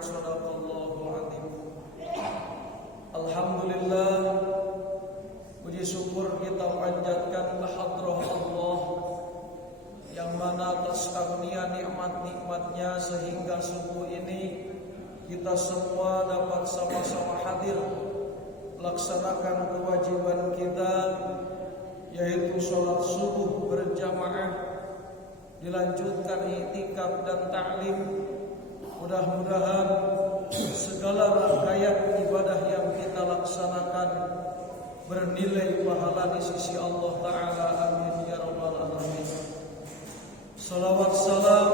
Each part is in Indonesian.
Shadaqallahu adzim. Alhamdulillah, puji syukur kita panjatkan hadrah Allah yang mana atas karunia nikmat-nikmatnya sehingga subuh ini kita semua dapat sama-sama hadir laksanakan kewajiban kita, yaitu sholat subuh berjamaah, dilanjutkan i'tikaf dan ta'lim. Mudah-mudahan segala rangkaian ibadah yang kita laksanakan bernilai pahala di sisi Allah Ta'ala. Amin ya rabbal alamin. Salawat salam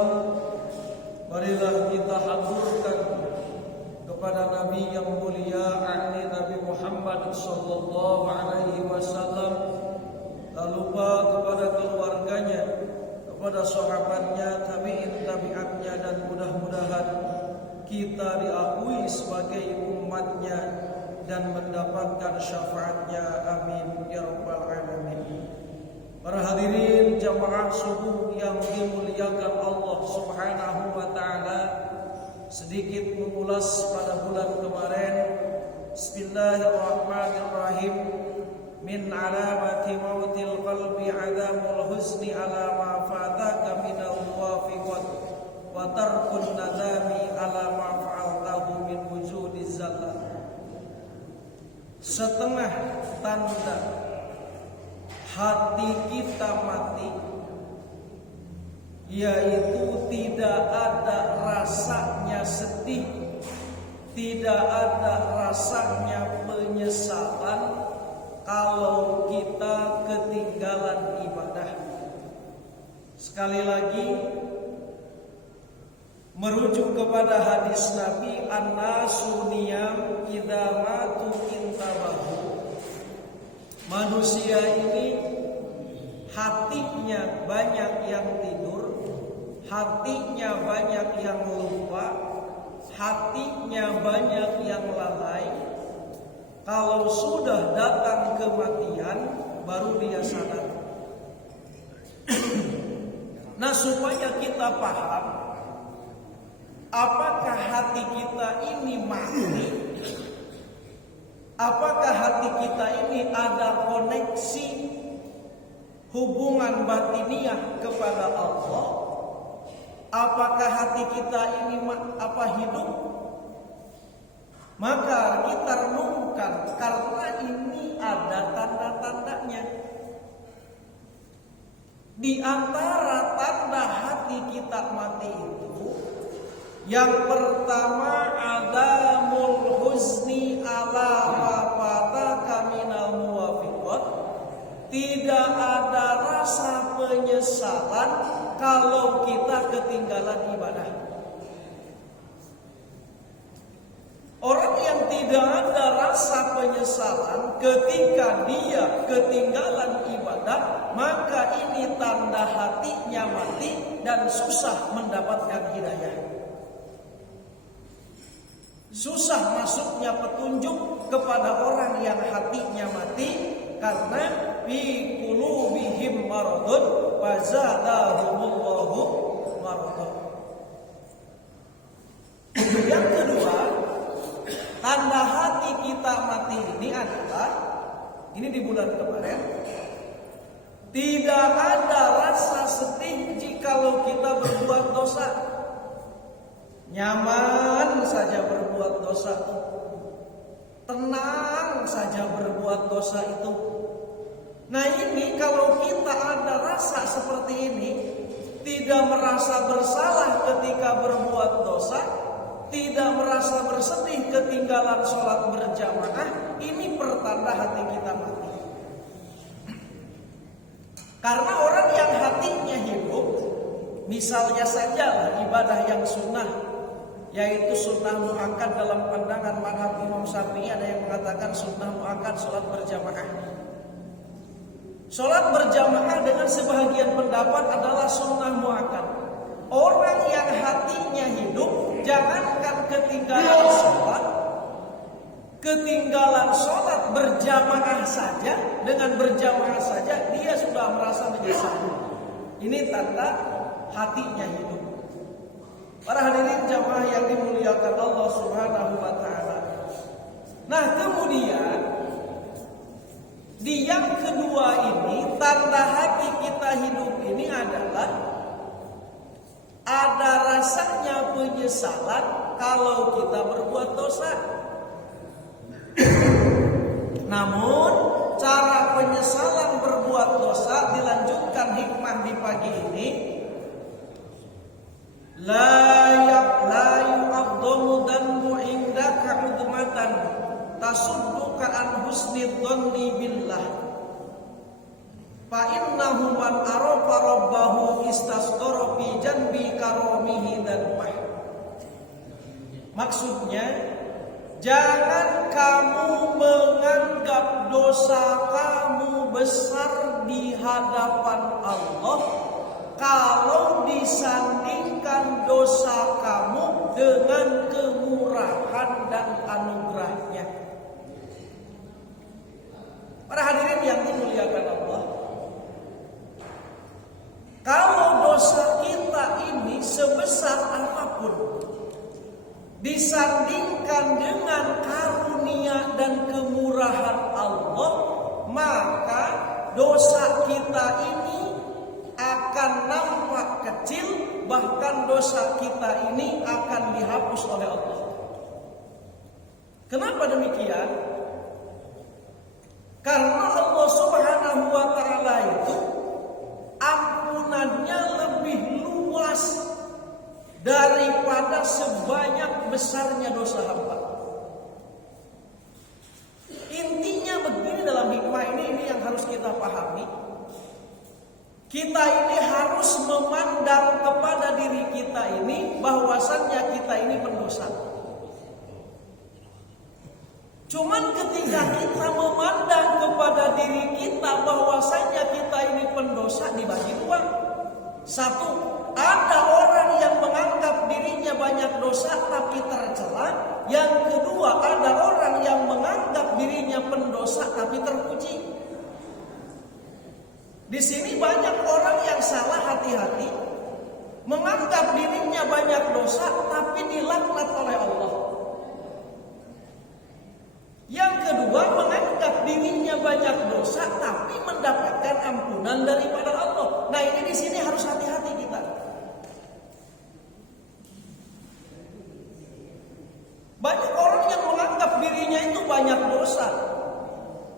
marilah kita haturkan kepada Nabi yang mulia, yakni Nabi Muhammad sallallahu alaihi wasallam, tak lupa kepada keluarganya, kepada sahabatnya, tabi'atnya, dan mudah-mudahan kita diakui sebagai umatnya dan mendapatkan syafaatnya. Amin ya rabbal alamin. Para hadirin jamaah subuh yang dimuliakan Allah Subhanahu wa taala, sedikit mengulas pada bulan kemarin. Bismillahirrahmanirrahim. Min alamati mautil qalbi adamul husni ala ma fataka minal muwafiqat wa tarkun nadami ala ma fa'altahu min wujudiz zalal. Setengah tanda hati kita mati, yaitu tidak ada rasanya sedih, tidak ada rasanya penyesalan kalau kita ketinggalan ibadah. Sekali lagi, merujuk kepada hadis Nabi, an-nasu niyam idza matu intabahu. Manusia ini hatinya banyak yang tidur, hatinya banyak yang lupa, hatinya banyak yang lalai. Kalau sudah datang kematian, baru dia sadar. Nah, supaya kita paham apakah hati kita ini mati, apakah hati kita ini ada koneksi hubungan batiniah kepada Allah, apakah hati kita ini hidup, maka kita renungkan, karena ini ada tanda-tandanya. Di antara tanda hati kita mati itu, yang pertama, adamul huzni ala ma fataka minal muwafiqat. Tidak ada rasa penyesalan kalau kita ketinggalan ibadah. Orang yang tidak ada rasa penyesalan ketika dia ketinggalan ibadah, maka ini tanda hatinya mati dan susah mendapatkan hidayah. Susah masuknya petunjuk kepada orang yang hatinya mati, karena fi qulubihim maradun wa zadahumullahu maradun. Yang kedua, tanda hati kita mati ini adalah, ini di bulan kemarin, tidak ada rasa sedih jikalau kita berbuat dosa. Nyaman saja berbuat dosa, tenang saja berbuat dosa itu. Nah, ini kalau kita ada rasa seperti ini, tidak merasa bersalah ketika berbuat dosa, tidak merasa bersedih ketinggalan sholat berjamaah, ini pertanda hati kita mati. Karena orang yang hatinya hidup, misalnya saja ibadah yang sunnah, yaitu sunnah muakkad dalam pandangan mazhab Imam Syafi'i, ada yang mengatakan sunnah muakkad sholat berjamaah. Sholat berjamaah dengan sebahagian pendapat adalah sunnah muakkad. Orang yang hatinya hidup, jangankan ketinggalan sholat berjamaah saja, dengan berjamaah saja dia sudah merasa menyesal. Ini tanda hatinya hidup. Para hadirin jamaah yang dimuliakan Allah Subhanahu wa taala. Nah, kemudian di yang kedua ini, tanda hati kita hidup ini adalah ada rasanya penyesalan kalau kita berbuat dosa. Namun cara penyesalan berbuat dosa dilanjutkan hikmah di pagi ini. La yu'adhamu dhanbu indaka udmatan tasudduka an husni dhanni billah. Fa innahu man arafa rabbahu istasghara fi janbi karamihi dhanbah. Maksudnya, jangan kamu menganggap dosa kamu besar di hadapan Allah kalau disandingkan dosa kamu dengan kemurahan dan anugerahnya. Para hadirin yang dimuliakan Allah, kalau dosa kita ini sebesar apapun disandingkan dengan karunia dan kemurahan Allah, maka dosa kita ini akan nampak kecil, bahkan dosa kita ini akan dihapus oleh Allah. Kenapa demikian? Karena Allah Subhanahu wa taala itu ampunannya lebih luas daripada sebanyak besarnya dosa hamba. Intinya begini dalam hikmah ini yang harus kita pahami. Kita ini harus memandang kepada diri kita ini bahwasannya kita ini pendosa. Cuman ketika kita memandang kepada diri kita bahwasannya kita ini pendosa, dibagi dua. Satu, ada orang yang menganggap dirinya banyak dosa tapi tercela. Yang kedua, ada orang yang menganggap dirinya pendosa tapi terpuji. Di sini banyak orang yang salah hati-hati, menganggap dirinya banyak dosa tapi dilaknat oleh Allah. Yang kedua, menganggap dirinya banyak dosa tapi mendapatkan ampunan daripada Allah. Nah, ini di sini harus hati-hati kita. Banyak orang yang menganggap dirinya itu banyak dosa,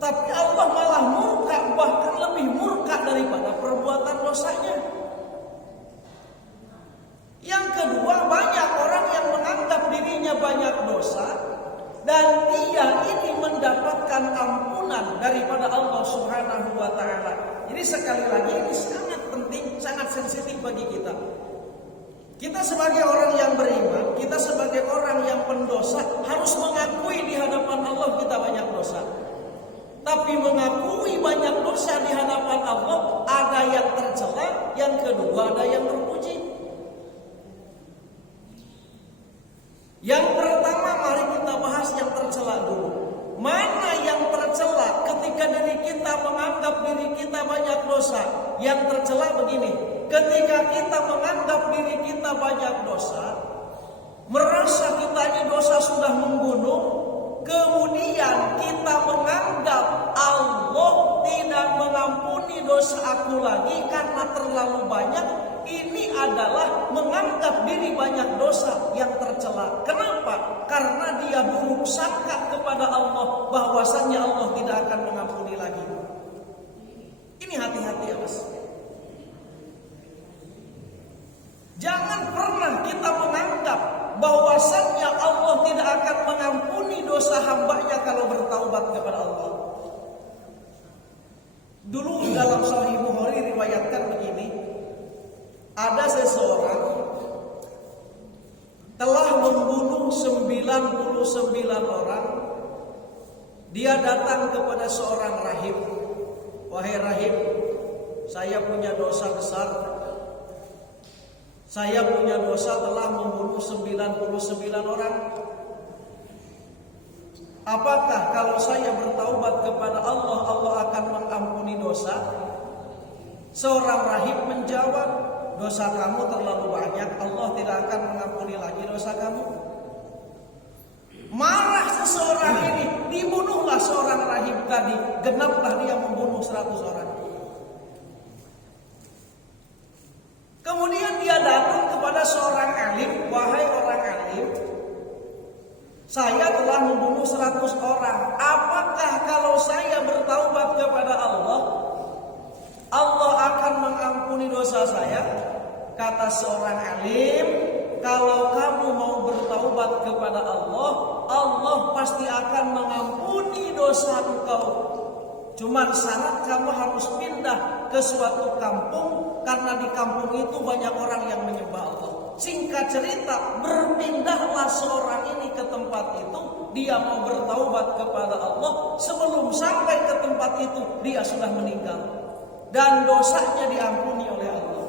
tapi Allah malah murka, bahkan lebih murka daripada perbuatan dosanya. Yang kedua, banyak orang yang menganggap dirinya banyak dosa dan dia ini mendapatkan ampunan daripada Allah Subhanahu wa taala. Jadi sekali lagi ini sangat penting, sangat sensitif bagi kita. Kita sebagai orang yang beriman, kita sebagai orang yang pendosa harus mengakui di hadapan Allah kita banyak dosa. Tapi mengakui banyak dosa di hadapan Allah, ada yang tercela, yang kedua ada yang terpuji. Yang pertama, mari kita bahas yang tercela dulu. Mana yang tercela ketika diri kita menganggap diri kita banyak dosa? Yang tercela begini, ketika kita menganggap diri kita banyak dosa, merasa kita ini dosa sudah membunuh, kemudian kita menganggap Allah tidak mengampuni dosa aku lagi karena terlalu banyak. Ini adalah menganggap diri banyak dosa yang tercela. Kenapa? Karena dia buruk sangka kepada Allah bahwasannya Allah tidak akan mengampuni lagi. Ini hati-hati ya mas. Jangan pernah kita menganggap bahwasannya Allah tidak akan mengampuni dosa hambanya kalau bertaubat kepada Allah. Dulu dalam Sahih Bukhari riwayatkan begini, ada seseorang telah membunuh 99 orang. Dia datang kepada seorang rahib. Wahai rahib, saya punya dosa besar. Saya punya dosa telah membunuh 99 orang. Apakah kalau saya bertaubat kepada Allah, Allah akan mengampuni dosa? Seorang rahib menjawab, dosa kamu terlalu banyak, Allah tidak akan mengampuni lagi dosa kamu. Marah seseorang ini, dibunuhlah seorang rahib tadi, genaplah dia membunuh 100 orang. Kemudian dia datang kepada seorang alim, wahai orang alim, saya telah membunuh 100 orang. Apakah kalau saya bertaubat kepada Allah, Allah akan mengampuni dosa saya? Kata seorang alim, kalau kamu mau bertaubat kepada Allah, Allah pasti akan mengampuni dosa engkau. Cuman syarat kamu harus pindah ke suatu kampung, karena di kampung itu banyak orang yang menyembah Allah. Singkat cerita, berpindahlah seorang ini ke tempat itu. Dia mau bertaubat kepada Allah. Sebelum sampai ke tempat itu, dia sudah meninggal. Dan dosanya diampuni oleh Allah.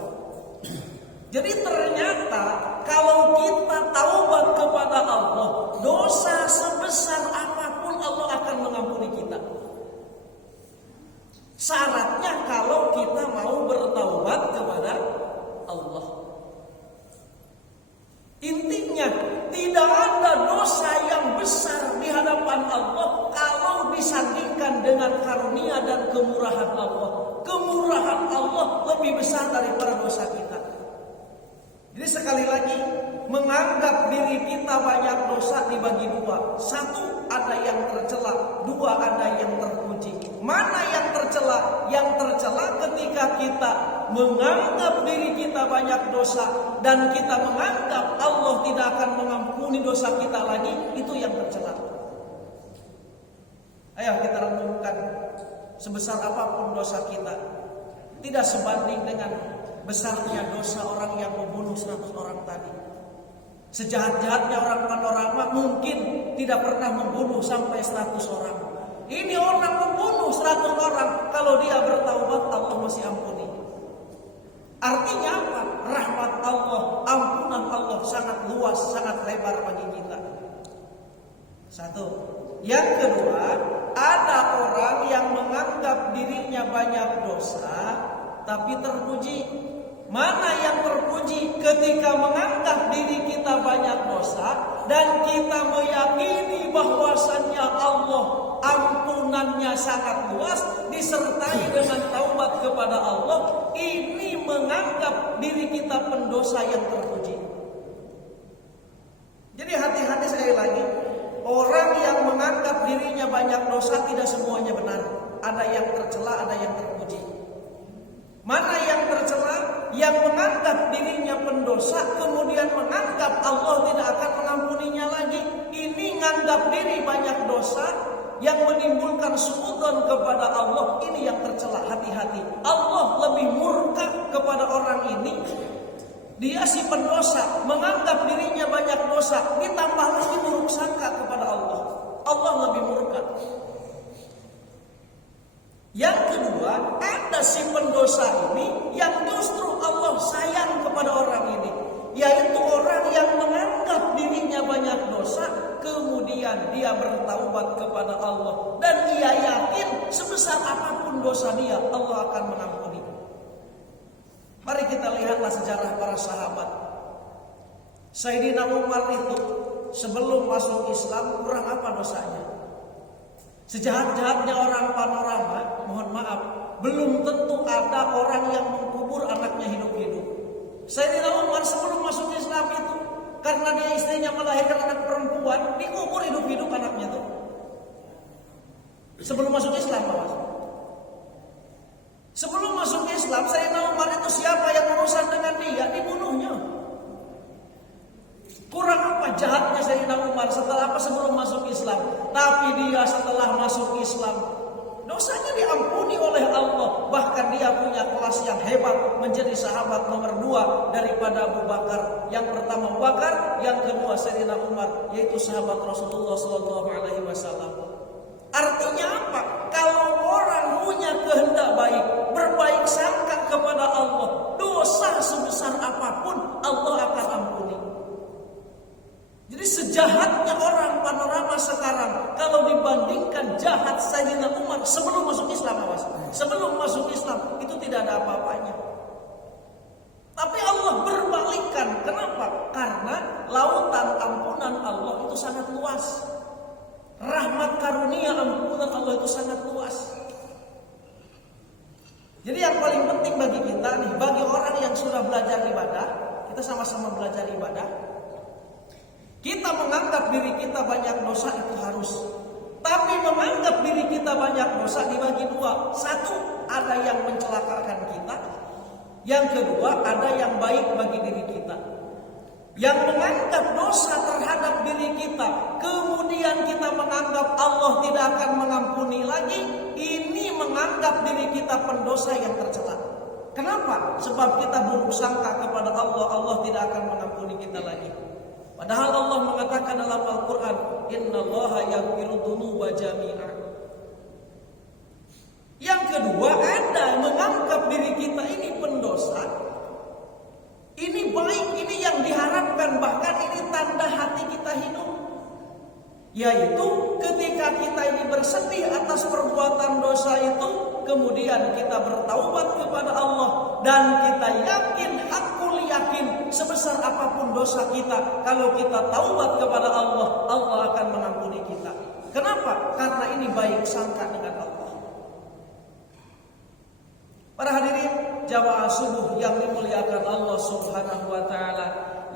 Jadi ternyata kalau kita taubat kepada Allah, dosa sebesar apapun Allah akan mengampuni kita. Syaratnya kalau kita mau bertaubat kepada Allah. Intinya tidak ada dosa yang besar di hadapan Allah kalau disandingkan dengan karunia dan kemurahan Allah. Kemurahan Allah lebih besar daripada dosa kita. Jadi sekali lagi, menganggap diri kita banyak dosa dibagi dua. Satu, ada yang tercela. Dua, ada yang terpuji. Mana yang tercela? Yang tercela ketika kita menganggap diri kita banyak dosa dan kita menganggap Allah tidak akan mengampuni dosa kita lagi. Itu yang tercela. Ayo kita renungkan, sebesar apapun dosa kita, tidak sebanding dengan besarnya dosa orang yang membunuh 100 orang tadi. Sejahat-jahatnya orang Panorama mungkin tidak pernah membunuh sampai 100 orang. Ini orang membunuh 100 orang, kalau dia bertaubat Allah masih ampuni. Artinya apa? Rahmat Allah, ampunan Allah sangat luas, sangat lebar bagi kita. Satu. Yang kedua, ada orang yang menganggap dirinya banyak dosa tapi terpuji. Mana yang terpuji? Ketika menganggap diri kita banyak dosa dan kita meyakini bahwasannya Allah ampunannya sangat luas disertai dengan taubat kepada Allah, ini menganggap diri kita pendosa yang terpuji. Jadi hati-hati sekali lagi, orang yang menganggap dirinya banyak dosa tidak semuanya benar. Ada yang tercela, ada yang terpuji. Mana yang tercela? Yang menganggap dirinya pendosa kemudian menganggap Allah tidak akan mengampuninya lagi. Ini menganggap diri banyak dosa yang menimbulkan suudzon kepada Allah. Ini yang tercela, hati-hati. Allah lebih murka kepada orang ini. Dia si pendosa, menganggap dirinya banyak dosa, ditambah lagi buruk sangka kepada Allah. Allah lebih murka. Yang kedua, ada si pendosa ini yang justru Allah sayang kepada orang ini, yaitu orang yang menganggap dirinya banyak dosa, kemudian dia bertaubat kepada Allah dan ia yakin sebesar apapun dosa dia, Allah akan mengampuni. Mari kita lihatlah sejarah para sahabat. Sayyidina Umar itu sebelum masuk Islam kurang apa dosanya? Sejahat-jahatnya orang Panorama, mohon maaf, belum tentu ada orang yang mengkubur anaknya hidup-hidup. Sayyidina Umar sebelum masuk Islam itu, karena dia istrinya melahirkan anak perempuan, dikubur hidup-hidup anaknya itu. Sebelum masuk Islam, Mas. Sebelum masuk Islam, Sayyidina Umar itu siapa yang urusan dengan dia, dibunuhnya. Kurang apa jahatnya Sayyidina Umar setelah apa sebelum masuk Islam. Tapi dia setelah masuk Islam, dosanya diampuni oleh Allah. Bahkan dia punya kelas yang hebat, menjadi sahabat nomor 2 daripada Abu Bakar. Yang pertama Abu Bakar, yang kedua Sayyidina Umar, yaitu sahabat Rasulullah SAW. Artinya apa? Kalau orang punya kehendak baik, berbaik sangka kepada Allah, dosa sebesar apapun Allah akan ampuni. Jadi sejahatnya orang Panorama sekarang, kalau dibandingkan jahat Sayyidina Umar sebelum masuk Islam, awas. Sebelum masuk Islam itu tidak ada apa-apanya. Tapi sangat luas. Jadi yang paling penting bagi kita nih, bagi orang yang sudah belajar ibadah, kita sama-sama belajar ibadah. Kita menganggap diri kita banyak dosa itu harus. Tapi menganggap diri kita banyak dosa dibagi dua. Satu, ada yang mencelakakan kita. Yang kedua, ada yang baik bagi diri kita. Yang menganggap dosa terhadap diri kita, kemudian kita menganggap Allah tidak akan mengampuni lagi, ini menganggap diri kita pendosa yang tercela. Kenapa? Sebab kita buruk sangka kepada Allah, Allah tidak akan mengampuni kita lagi. Padahal Allah mengatakan dalam Al-Quran, Innallaha yaghfiru dzunuba jami'a. Yang kedua, ada menganggap diri kita ini pendosa. Ini baik, ini yang diharapkan, bahkan ini tanda hati kita hidup. Yaitu ketika kita ini bersedih atas perbuatan dosa itu, kemudian kita bertaubat kepada Allah. Dan kita yakin, hakul yakin, sebesar apapun dosa kita, kalau kita taubat kepada Allah, Allah akan mengampuni kita. Kenapa? Karena ini baik sangka dengan Allah. Para hadirin jamaah subuh yang dimuliakan Allah Subhanahu wa taala,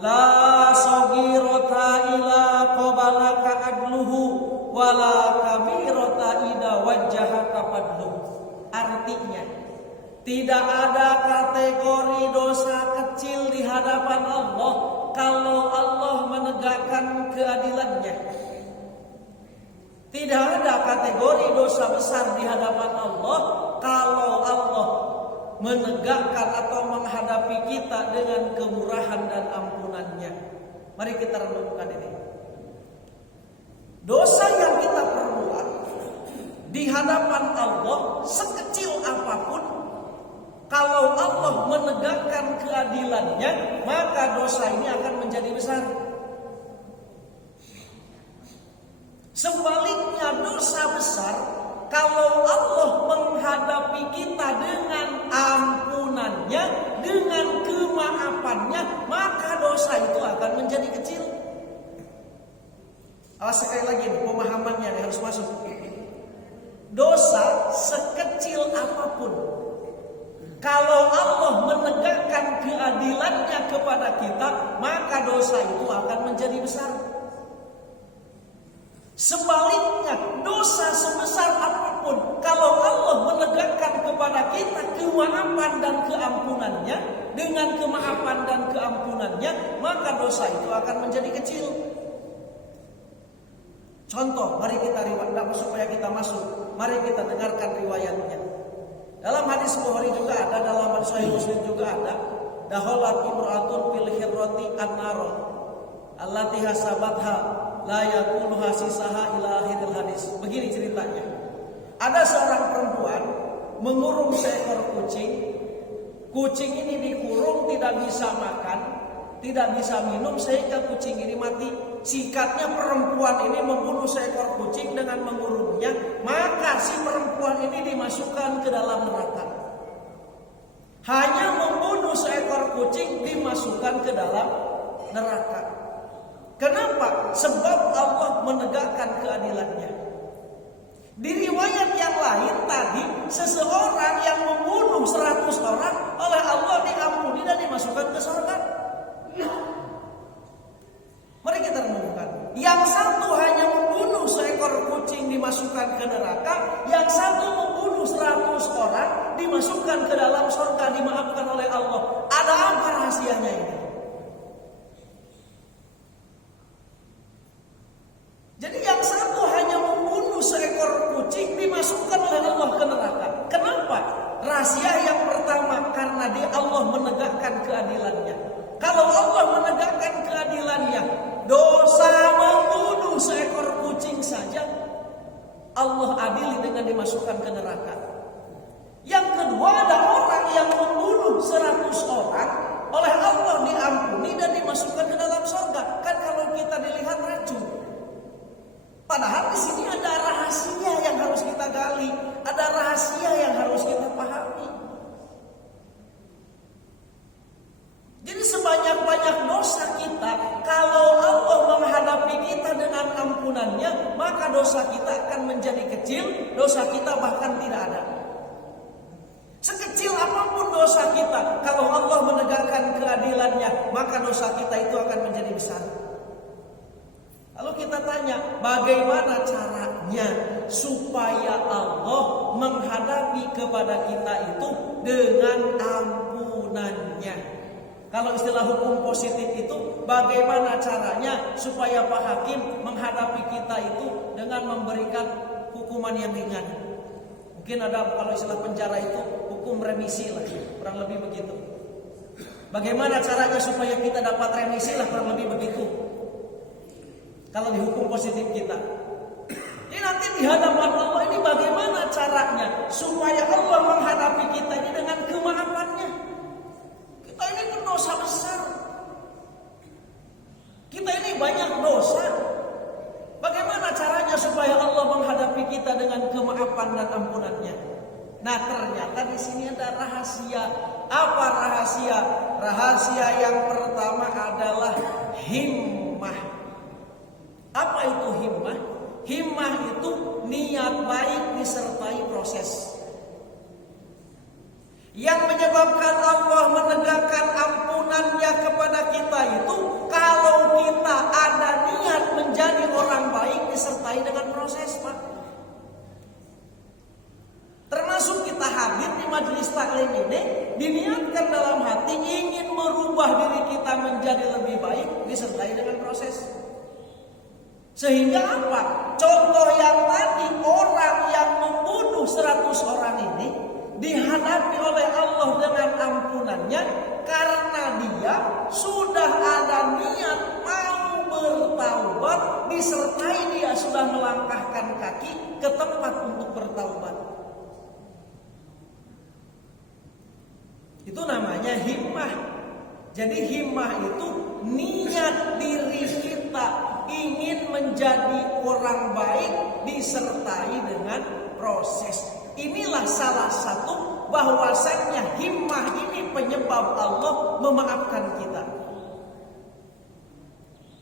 la saghirata ila qabalaka adluhu wala kabirata ida wajhaka fadluhu. Artinya, tidak ada kategori dosa kecil di hadapan Allah kalau Allah menegakkan keadilannya. Tidak ada kategori dosa besar di hadapan Allah kalau Allah menegakkan atau menghadapi kita dengan kemurahan dan ampunannya. Mari kita renungkan ini. Dosa yang kita perbuat di hadapan Allah sekecil apapun, kalau Allah menegakkan keadilannya, maka dosa ini akan menjadi besar. Sebaliknya, dosa besar kalau Allah menghadapi kita dengan ampunannya, dengan kemaafannya, maka dosa itu akan menjadi kecil. Awas sekali lagi pemahamannya yang harus masuk. Dosa sekecil apapun, kalau Allah menegakkan keadilannya kepada kita, maka dosa itu akan menjadi besar. Sebaliknya, dosa sebesar apapun, kalau Allah menegakkan kepada kita kemaafan dan keampunannya, dengan kemaafan dan keampunannya, maka dosa itu akan menjadi kecil. Contoh, mari kita supaya kita masuk, mari kita dengarkan riwayatnya. Dalam hadis Bukhari juga ada, dalam hadis Sahih Muslim juga ada. Daholat imra'atun fil hirrati an-naro allati hasabatha la yakunu hasisaha ila akhiril hadis. Begini ceritanya. Ada seorang perempuan mengurung seekor kucing. Kucing ini dikurung, tidak bisa makan, tidak bisa minum, sehingga kucing ini mati. Sikatnya perempuan ini membunuh seekor kucing dengan mengurungnya, maka si perempuan ini dimasukkan ke dalam neraka. Hanya membunuh seekor kucing dimasukkan ke dalam neraka. Kenapa? Sebab Allah menegakkan keadilannya. Di riwayat yang lain tadi, seseorang yang membunuh 100 orang oleh Allah diampuni dan dimasukkan ke surga. Mari kita renungkan. Yang satu hanya membunuh seekor kucing dimasukkan ke neraka, yang satu membunuh 100 orang dimasukkan ke dalam surga, dimaafkan oleh Allah. Ada apa rahasianya ini? Jadi yang satu hanya membunuh seekor kucing dimasukkan oleh Allah ke neraka. Kenapa? Rahasia yang pertama, karena Allah menegakkan keadilannya. Kalau Allah menegakkan keadilannya, dosa membunuh seekor kucing saja Allah adili dengan dimasukkan ke neraka. Yang kedua, ada orang yang membunuh 100 orang oleh Allah diampuni dan dimasukkan ke dalam surga. Kan kalau kita dilihat racun. Padahal di sini ada rahasia yang harus kita gali, ada rahasia yang harus kita pahami. Jadi sebanyak-banyak dosa kita, kalau Allah menghadapi kita dengan ampunannya, maka dosa kita akan menjadi kecil, dosa maka dosa kita itu akan menjadi besar. Lalu kita tanya, bagaimana caranya supaya Allah menghadapi kepada kita itu dengan ampunannya? Kalau istilah hukum positif itu, bagaimana caranya supaya Pak Hakim menghadapi kita itu dengan memberikan hukuman yang ringan? Mungkin ada kalau istilah penjara itu hukum remisi lah, kurang lebih begitu. Bagaimana caranya supaya kita dapat remisi lah, kurang lebih begitu. Kalau di hukum positif kita, ini nanti di hadapan Allah ini bagaimana caranya supaya Allah menghadapi kita ini dengan kemaafannya? Kita ini pendosa besar. Kita ini banyak dosa. Bagaimana caranya supaya Allah menghadapi kita dengan kemaafan dan ampunannya? Nah, ternyata di sini ada rahasia. Apa rahasia? Rahasia yang pertama adalah himmah. Apa itu himmah? Himmah itu niat baik disertai proses. Yang menyebabkan Allah menegakkan ampunannya kepada kita itu kalau kita ada niat menjadi orang baik disertai dengan proses, Pak. Termasuk kita hadir di majelis taklim ini diniatkan dalam hati ingin merubah diri kita menjadi lebih baik disertai dengan proses. Sehingga apa? Contoh yang tadi, orang yang membunuh 100 orang ini dihadapi oleh Allah dengan ampunannya karena dia sudah ada niat mau bertaubat, disertai dia sudah melangkahkan kaki ke tempat untuk bertaubat. Itu namanya himmah. Jadi himmah itu niat diri kita ingin menjadi orang baik disertai dengan proses. Inilah salah satu bahwasannya himmah ini penyebab Allah memaafkan kita.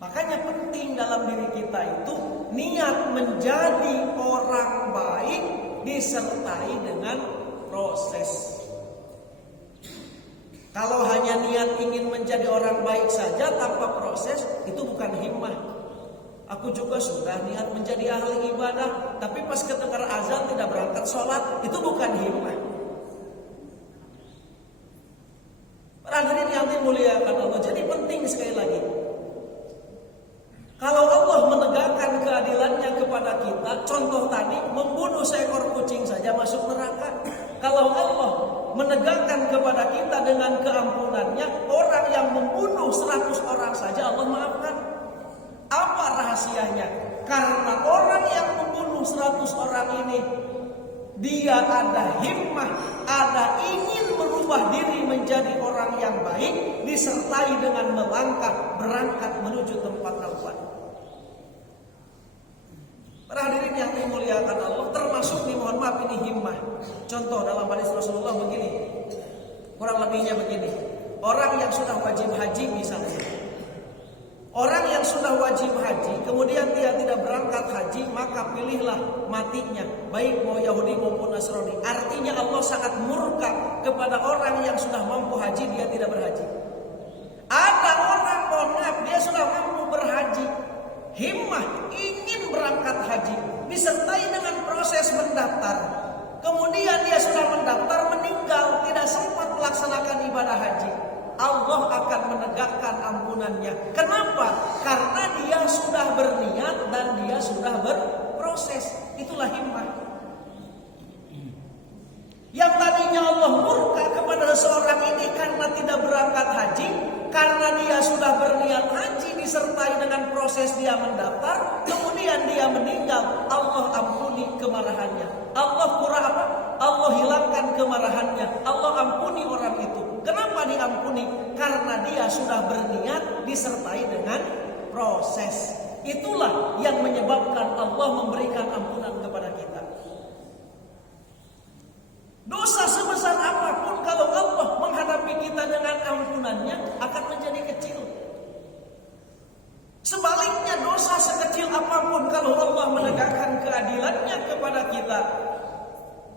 Makanya penting dalam diri kita itu niat menjadi orang baik disertai dengan proses. Kalau hanya niat ingin menjadi orang baik saja tanpa proses, itu bukan himmah. Aku juga sudah niat menjadi ahli ibadah, tapi pas kedengar azan tidak berangkat sholat, itu bukan himmah. Para hadirin yang dimuliakan Allah, jadi penting sekali lagi. Kalau Allah menegakkan keadilannya kepada kita, contoh tadi membunuh seekor kucing saja masuk neraka. Kalau Allah menegakkan kepada kita dengan keampunannya, orang yang membunuh 100 orang saja Allah maafkan. Apa rahasianya? Karena orang yang membunuh 100 orang ini, dia ada himmah, ada ingin merubah diri menjadi orang yang baik, disertai dengan melangkah berangkat menuju tempat taubat. Para hadirin yang dimuliakan Allah, termasuk nih mohon maaf ini himmah. Contoh dalam hadis Rasulullah begini, kurang lebihnya begini. Orang yang sudah wajib haji misalnya, orang yang sudah wajib haji kemudian dia tidak berangkat haji, maka pilihlah matinya, baik mau Yahudi maupun Nasrani. Artinya Allah sangat murka kepada orang yang sudah mampu haji dia tidak berhaji. Ada orang mohon maaf dia sudah mampu berhaji, himmah ingin berangkat haji disertai dengan proses mendaftar. Kemudian dia sudah mendaftar meninggal, tidak sempat melaksanakan ibadah haji. Allah akan menegakkan ampunannya. Kenapa? Karena dia sudah berniat dan dia sudah berproses. Itulah himmah. Yang tadinya Allah murka kepada seorang ini karena tidak berangkat haji, karena dia sudah berniat haji disertai dengan proses dia mendaftar, kemudian dia meninggal, Allah ampuni kemarahannya. Allah hilangkan kemarahannya. Allah ampuni orang itu. Kenapa diampuni? Karena dia sudah berniat disertai dengan proses. Itulah yang menyebabkan Allah memberikan ampunan kepada kita. Dosa sebesar apapun kalau Allah menghadapi kita dengan ampunannya akan menjadi kecil. Sebaliknya dosa sekecil apapun kalau Allah menegakkan keadilannya kepada kita,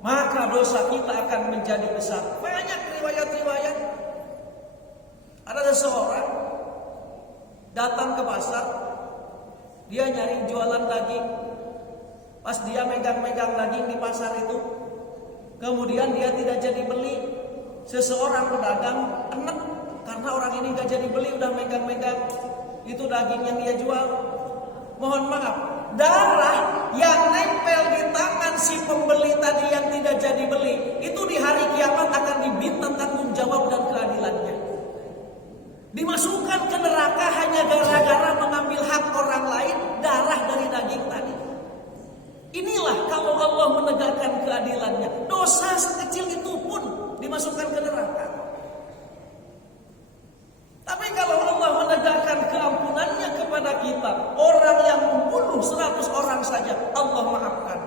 maka dosa kita akan menjadi besar. Banyak riwayat-riwayat. Ada seseorang datang ke pasar, dia nyari jualan daging. Pas dia megang-megang daging di pasar itu, kemudian dia tidak jadi beli. Seseorang pedagang enek karena orang ini gak jadi beli, udah megang-megang itu daging yang dia jual. Mohon maaf, darah yang nempel di tangan si pembeli tadi yang tidak jadi beli, itu di hari kiamat akan diminta tanggung jawab dan keadilannya. Dimasukkan ke neraka hanya gara-gara mengambil hak orang lain, darah dari daging tadi. Inilah kalau Allah menegakkan keadilannya. Dosa sekecil itu pun dimasukkan ke neraka. Tapi kalau Allah menegakkan keampunannya kepada kita, orang yang membunuh 100 orang saja Allah maafkan.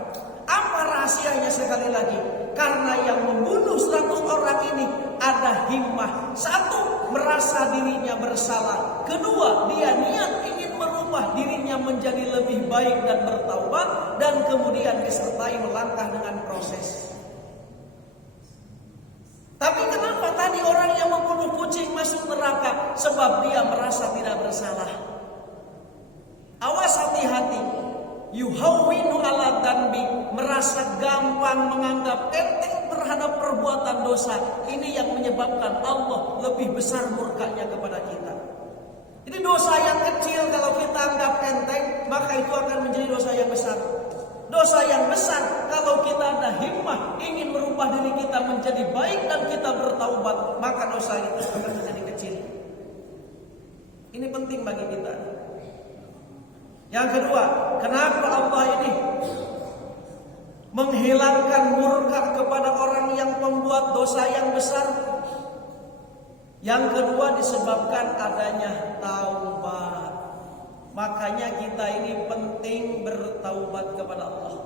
Apa rahasianya sekali lagi? Karena yang membunuh 100 orang ini ada himmah. Satu, merasa dirinya bersalah. Kedua, dia niat ingin merubah dirinya menjadi lebih baik dan bertaubat. Dan kemudian disertai melangkah dengan proses. Tapi kenapa tadi orang yang membunuh kucing masuk neraka? Sebab dia merasa tidak bersalah. Awas hati-hati. Yuhawwinu ala danbi, merasa gampang, menganggap enteng terhadap perbuatan dosa. Ini yang menyebabkan Allah lebih besar murkanya kepada kita. Jadi dosa yang kecil kalau kita anggap enteng, maka itu akan menjadi dosa yang besar. Dosa yang besar kalau kita ada himmah ingin merubah diri kita menjadi baik dan kita bertaubat, maka dosa itu akan menjadi kecil. Ini penting bagi kita. Yang kedua, kenapa Allah ini menghilangkan murka kepada orang yang membuat dosa yang besar? Yang kedua disebabkan adanya taubat. Makanya kita ini penting bertaubat kepada Allah.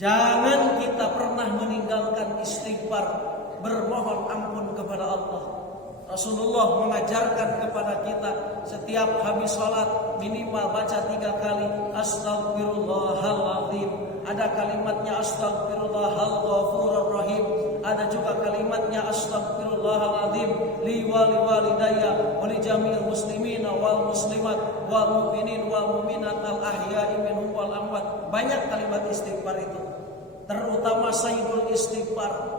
Jangan kita pernah meninggalkan istighfar, bermohon ampun kepada Allah. Rasulullah mengajarkan kepada kita setiap habis sholat minimal baca 3 kali Astaghfirullahaladzim. Ada kalimatnya Astaghfirullahalghafururrahim. Ada juga kalimatnya Astaghfirullahaladzim li wa li walidayya wa li jami'il muslimina wal muslimat wal mu'minin wal mu'minat al ahya'i minhum wal amwat. Banyak kalimat istighfar itu, terutama sayyidul istighfar.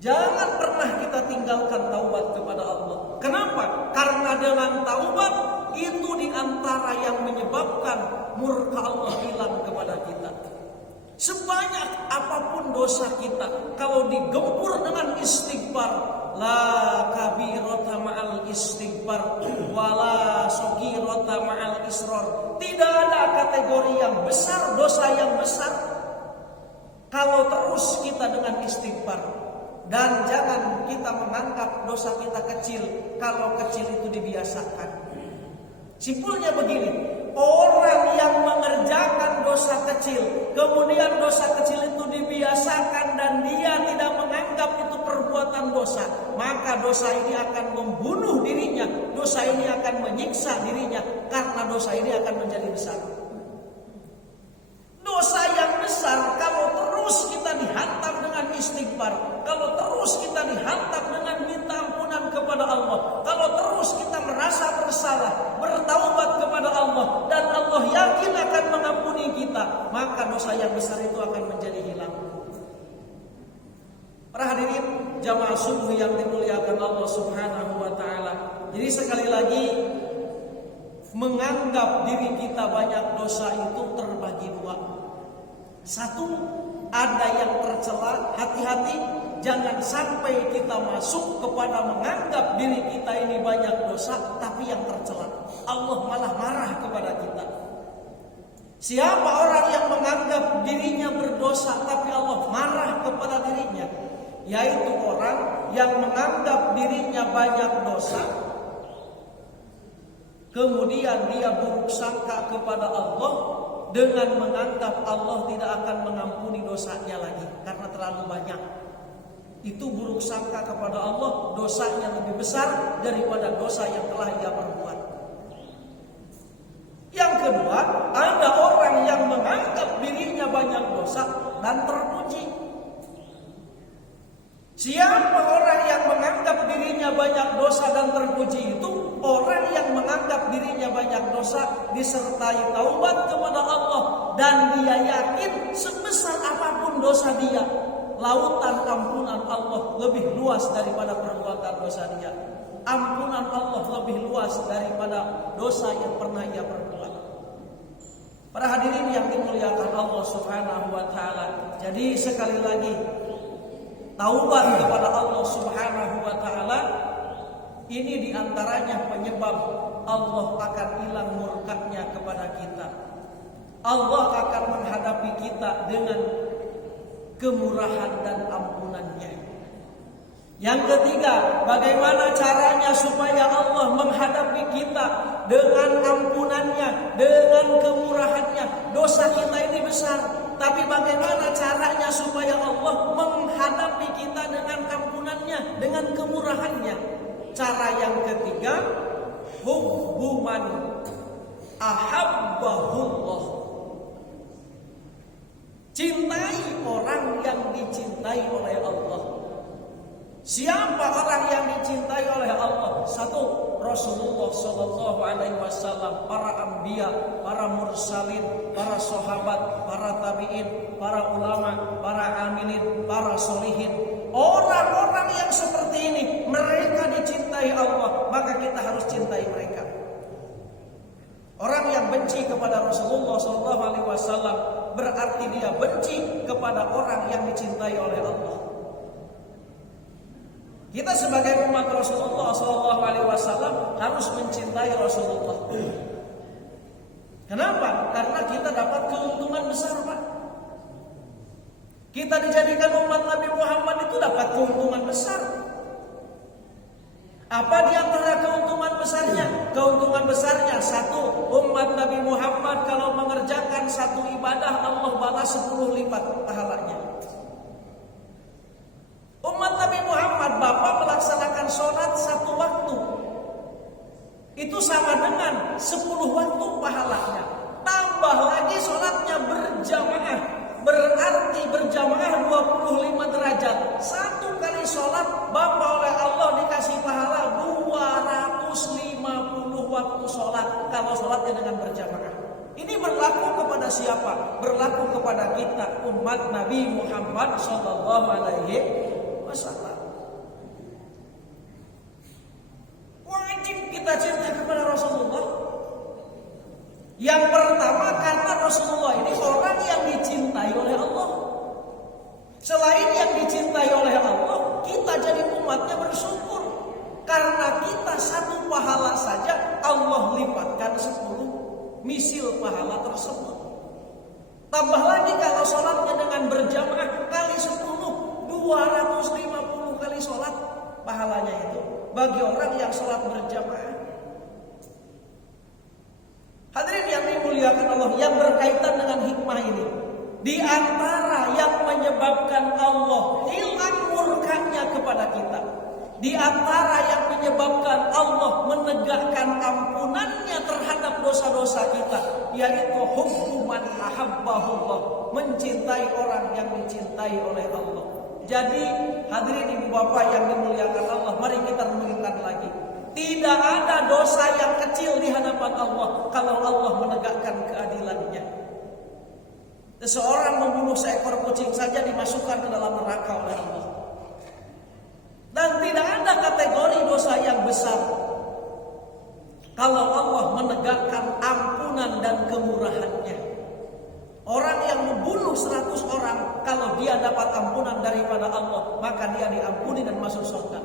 Jangan pernah kita tinggalkan taubat kepada Allah. Kenapa? Karena dengan taubat itu diantara yang menyebabkan murka Allah hilang kepada kita. Sebanyak apapun dosa kita, kalau digempur dengan istighfar, la kabirata ma'al istighfar, wala sogirata ma'al isror. Tidak ada kategori yang besar, dosa yang besar, kalau terus kita dengan istighfar. Dan jangan kita menganggap dosa kita kecil kalau kecil itu dibiasakan. Simpulnya begini, orang yang mengerjakan dosa kecil, kemudian dosa kecil itu dibiasakan dan dia tidak menganggap itu perbuatan dosa, maka dosa ini akan membunuh dirinya, dosa ini akan menyiksa dirinya, karena dosa ini akan menjadi besar. Dosa yang besar kalau terus kita dihantam dengan istighfar, kalau terus kita dihantam dengan minta ampunan kepada Allah, kalau terus kita merasa bersalah, bertaubat kepada Allah, dan Allah yakin akan mengampuni kita, maka dosa yang besar itu akan menjadi hilang. Para hadirin jamaah subuh yang dimuliakan Allah Subhanahu wa taala. Jadi sekali lagi, menganggap diri kita banyak dosa itu terbagi dua. Satu, ada yang tercela, hati-hati jangan sampai kita masuk kepada menganggap diri kita ini banyak dosa tapi yang tercela. Allah malah marah kepada kita. Siapa orang yang menganggap dirinya berdosa tapi Allah marah kepada dirinya? Yaitu orang yang menganggap dirinya banyak dosa, kemudian dia buruk sangka kepada Allah dengan menganggap Allah tidak akan mengampuni dosanya lagi karena terlalu banyak. Itu buruk sangka kepada Allah, dosanya lebih besar daripada dosa yang telah ia perbuat. Yang kedua, ada orang yang menganggap dirinya banyak dosa dan terpuji. Siapa orang yang menganggap dirinya banyak dosa dan terpuji itu orang yang menganggap dirinya banyak dosa disertai taubat kepada Allah dan dia yakin sebesar apapun dosa dia, lautan ampunan Allah lebih luas daripada perbuatan dosa dia. Ampunan Allah lebih luas daripada dosa yang pernah ia perbuat. Para hadirin yang dimuliakan Allah Subhanahu wa taala. Jadi sekali lagi, taubat kepada Allah Subhanahu wa taala ini diantaranya penyebab Allah akan hilang murkanya kepada kita. Allah akan menghadapi kita dengan kemurahan dan ampunannya. Yang ketiga, bagaimana caranya supaya Allah menghadapi kita dengan ampunannya, dengan kemurahannya. Dosa kita ini besar, tapi bagaimana caranya supaya Allah menghadapi kita dengan ampunannya, dengan kemurahannya. Cara yang ketiga, hubbu man ahabbahullah. Cintai orang yang dicintai oleh Allah. Siapa orang yang dicintai oleh Allah? Satu, Rasulullah Sallallahu Alaihi Wasallam, para anbiya, para mursalin, para sahabat, para tabiin, para ulama, para amilin, para solihin. Orang-orang yang seperti ini, mereka dicintai Allah, maka kita harus cintai mereka. Orang yang benci kepada Rasulullah Sallallahu Alaihi Wasallam berarti dia benci kepada orang yang dicintai oleh Allah. Kita sebagai umat Rasulullah Sallallahu Alaihi Wasallam harus mencintai Rasulullah. Kenapa? Karena kita dapat keuntungan besar, Pak. Kita dijadikan umat Nabi Muhammad itu dapat keuntungan besar. Apa di antara keuntungan besarnya? Keuntungan besarnya satu, umat Nabi Muhammad kalau mengerjakan satu ibadah Allah balas 10 lipat pahalanya. Umat Nabi Muhammad, Bapak melaksanakan sholat satu waktu, itu sama dengan 10 waktu pahalanya. Tambah lagi sholatnya berjamaah, berarti berjamaah 25 derajat. Satu kali sholat Bapak oleh Allah dikasih pahala 250 waktu sholat kalau sholatnya dengan berjamaah. Ini berlaku kepada siapa? Berlaku kepada kita, umat Nabi Muhammad Sallallahu Alaihi Wasallam. Wajib kita cinta kepada Rasulullah. Yang pertama, karena Rasulullah ini orang yang dicintai oleh Allah. Selain yang dicintai oleh Allah, kita jadi umatnya bersyukur. Karena kita satu pahala saja Allah lipatkan 10 misil pahala tersebut. Tambah lagi kalau sholatnya dengan berjamaah kali 10, 250 kali sholat pahalanya itu bagi orang yang sholat berjamaah. Hadirin yang dimuliakan Allah, yang berkaitan dengan hikmah ini, di antara yang menyebabkan Allah hilang murkanya kepada kita, di antara yang menyebabkan Allah menegakkan ampunannya terhadap dosa-dosa kita, yaitu hubbu man ahabbahullah, mencintai orang yang dicintai oleh Allah. Jadi hadirin ibu bapak yang dimuliakan Allah, mari kita renungkan lagi. Tidak ada dosa yang kecil di hadapan Allah kalau Allah menegakkan keadilannya. Seseorang membunuh seekor kucing saja dimasukkan ke dalam neraka oleh Allah. Dan tidak ada kategori dosa yang besar kalau Allah menegakkan ampunan dan kemurahannya. Orang yang membunuh 100 orang, kalau dia dapat ampunan daripada Allah, maka dia diampuni dan masuk surga.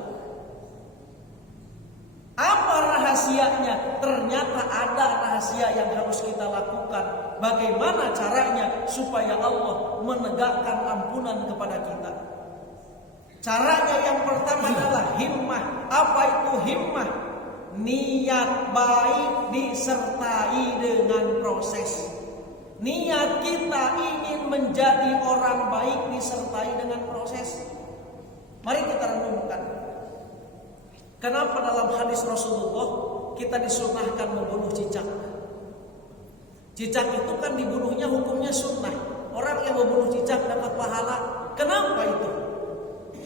Apa rahasianya? Ternyata ada rahasia yang harus kita lakukan. Bagaimana caranya supaya Allah menegakkan ampunan kepada kita? Caranya yang pertama adalah himmah. Apa itu himmah? Niat baik disertai dengan proses. Niat kita ingin menjadi orang baik disertai dengan proses. Mari kita renungkan. Kenapa dalam hadis Rasulullah kita disunahkan membunuh cicak? Cicak itu kan dibunuhnya hukumnya sunnah. Orang yang membunuh cicak dapat pahala. Kenapa itu?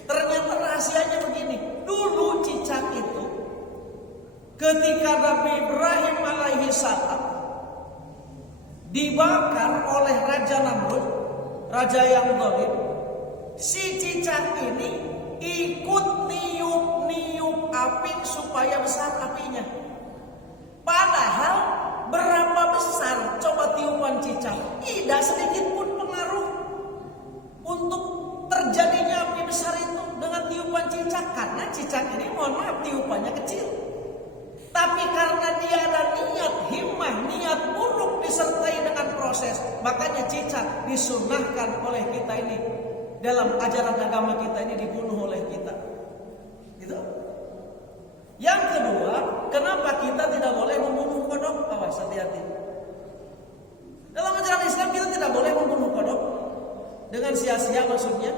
Ternyata rahasianya begini. Dulu cicak itu ketika Nabi Ibrahim alaihi salam dibakar oleh Raja Namrud, raja yang zalim, si cicak ini ikut niup-niup api supaya besar apinya. Padahal berapa besar coba tiupan cicak? Tidak sedikit pun pengaruh untuk terjadinya api besar itu dengan tiupan cicak. Karena cicak ini mohon maaf tiupannya kecil. Tapi karena dia ada niat himmah, niat buruk disertai dengan proses, makanya cicak disunahkan oleh kita ini dalam ajaran agama kita ini dibunuh oleh kita. Gitu. Yang kedua, kenapa kita tidak boleh membunuh kodok? Awas, hati-hati. Dalam ajaran Islam kita tidak boleh membunuh kodok dengan sia-sia maksudnya.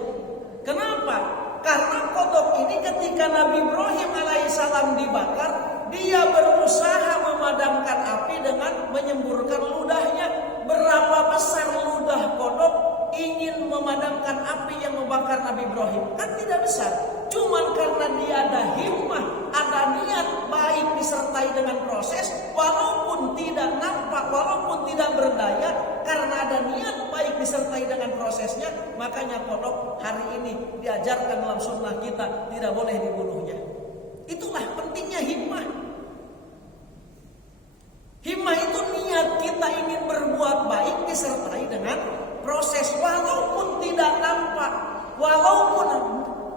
Kenapa? Karena kodok ini ketika Nabi Ibrahim alaihissalam dibakar, dia berusaha memadamkan api dengan menyemburkan ludahnya. Berapa besar ludah kodok ingin memadamkan api yang membakar Nabi Ibrahim? Kan tidak besar. Cuman karena dia ada himmah, ada niat baik disertai dengan proses, walaupun tidak nampak, walaupun tidak berdaya, karena ada niat baik disertai dengan prosesnya, makanya kodok hari ini diajarkan dalam sunnah kita tidak boleh dibunuhnya. Itulah pentingnya himmah. Himmah itu niat kita ingin berbuat baik disertai dengan proses, walaupun tidak nampak, walaupun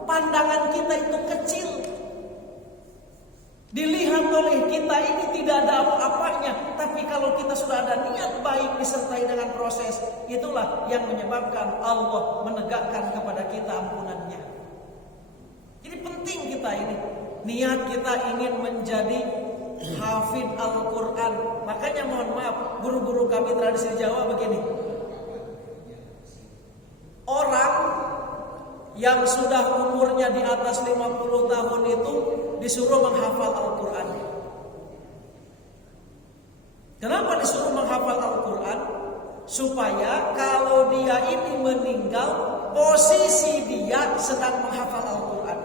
pandangan kita itu kecil, dilihat oleh kita ini tidak ada apa-apanya, tapi kalau kita sudah ada niat baik disertai dengan proses, itulah yang menyebabkan Allah menegakkan kepada kita ampunannya. Jadi penting kita ini, niat kita ingin menjadi hafid Al-Quran. Makanya mohon maaf, guru-guru kami tradisi Jawa begini, orang yang sudah umurnya di atas 50 tahun itu disuruh menghafal Al-Quran. Kenapa disuruh menghafal Al-Quran? Supaya kalau dia ini meninggal, posisi dia sedang menghafal Al-Quran.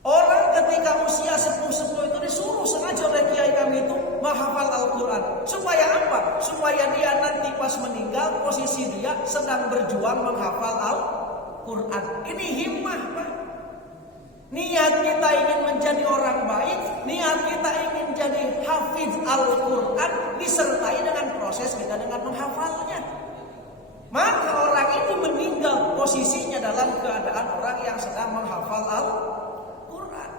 Orang ketika usia sepuh-sepuh itu disuruh sengaja oleh kiai kami itu menghafal Al-Quran. Supaya apa? Supaya dia nanti pas meninggal, posisi dia sedang berjuang menghafal Al-Quran. Ini himmah, Pak. Niat kita ingin menjadi orang baik, niat kita ingin jadi hafiz Al-Quran, disertai dengan proses kita dengan menghafalnya. Maka orang ini meninggal posisinya dalam keadaan orang yang sedang menghafal Al-Quran.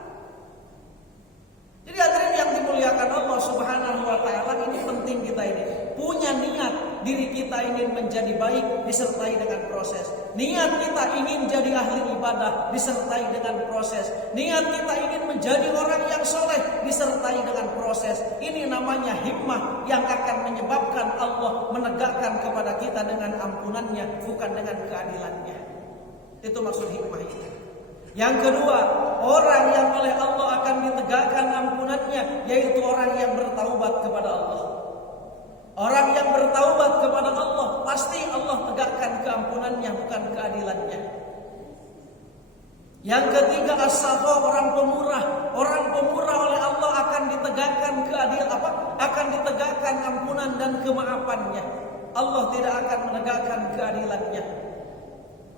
Jadi hadirin yang dimuliakan Allah Subhanahu wa taala, ini penting kita ini punya niat diri kita ingin menjadi baik disertai dengan proses. Niat kita ingin jadi ahli ibadah disertai dengan proses. Niat kita ingin menjadi orang yang soleh disertai dengan proses. Ini namanya himmah yang akan menyebabkan Allah menegakkan kepada kita dengan ampunannya, bukan dengan keadilannya. Itu maksud himmah itu. Yang kedua, orang yang oleh Allah akan ditegakkan ampunannya, yaitu orang yang bertaubat kepada Allah. Orang yang bertaubat kepada Allah, pasti Allah tegakkan keampunannya, bukan keadilannya. Yang ketiga, as-sakha, orang pemurah. Orang pemurah oleh Allah akan ditegakkan akan ditegakkan ampunan dan kemaafannya. Allah tidak akan menegakkan keadilannya.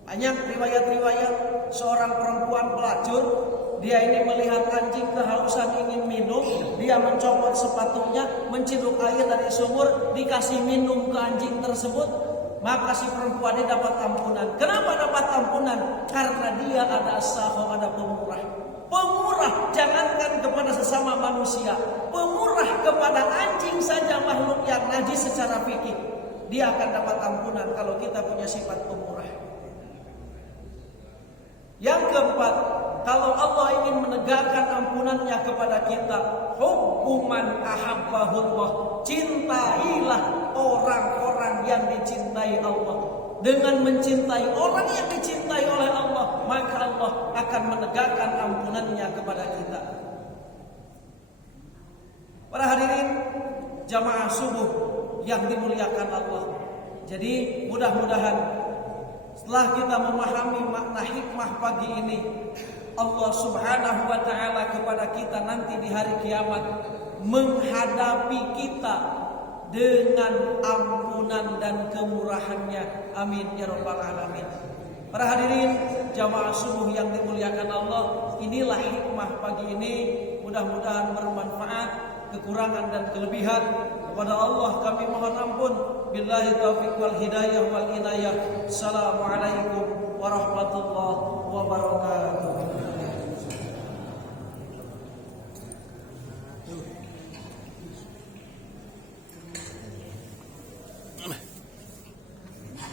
Banyak riwayat-riwayat seorang perempuan pelacur, dia ini melihat anjing kehausan ingin minum, dia mencopot sepatunya, menciduk air dari sumur, dikasih minum ke anjing tersebut, maka si perempuan ini dapat ampunan. Kenapa dapat ampunan? Karena dia ada as-sakha, ada pemurah. Pemurah jangankan kepada sesama manusia, pemurah kepada anjing saja, makhluk yang najis secara fikih, dia akan dapat ampunan kalau kita punya sifat pemurah. Yang keempat, kalau Allah ingin menegakkan ampunannya kepada kita, hubbuman ahabbahullah, cintailah orang-orang yang dicintai Allah. Dengan mencintai orang yang dicintai oleh Allah, maka Allah akan menegakkan ampunannya kepada kita. Para hadirin jamaah subuh yang dimuliakan Allah. Jadi mudah-mudahan Setelah kita memahami makna hikmah pagi ini, Allah Subhanahu wa taala kepada kita nanti di hari kiamat menghadapi kita dengan ampunan dan kemurahannya. Amin ya rabbal alamin. Para hadirin jamaah subuh yang dimuliakan Allah, inilah hikmah pagi ini. Mudah-mudahan bermanfaat. Kekurangan dan kelebihan kepada Allah kami mohon ampun. Billahi taufiq wal hidayah wal inayah. Assalamualaikum warahmatullahi wabarakatuh.